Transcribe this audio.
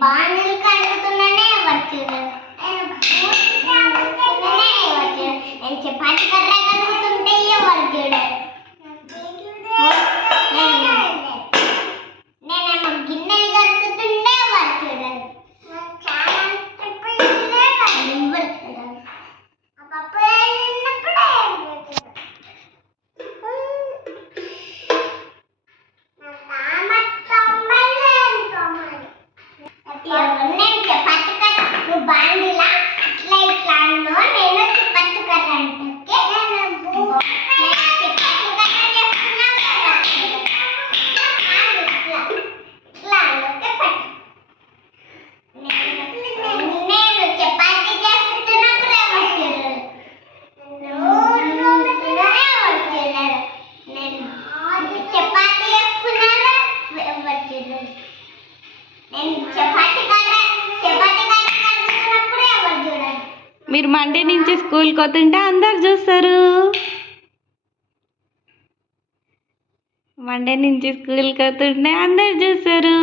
బాణలు కడుగుతున్నానే ఎవరు చూడరు. నేను చపాతి కర్ర కలుగుతుంటే ఎవరు చూడరు. నేనేమో గిన్నెలు కడుగుతుంటే ఎవరు చూడరు. ఎవరు చూడరు. నేను చపాతి కర్ర నువ్వు బాండిలా ఇట్లా ఇట్లా అన్నో నేను చపాతి కర్ర అంటే మీరు మండే నుంచి స్కూల్కి పోతుంటే అందరు చూస్తారు. మండే నుంచి స్కూల్కి పోతుంటే అందరు చూస్తారు.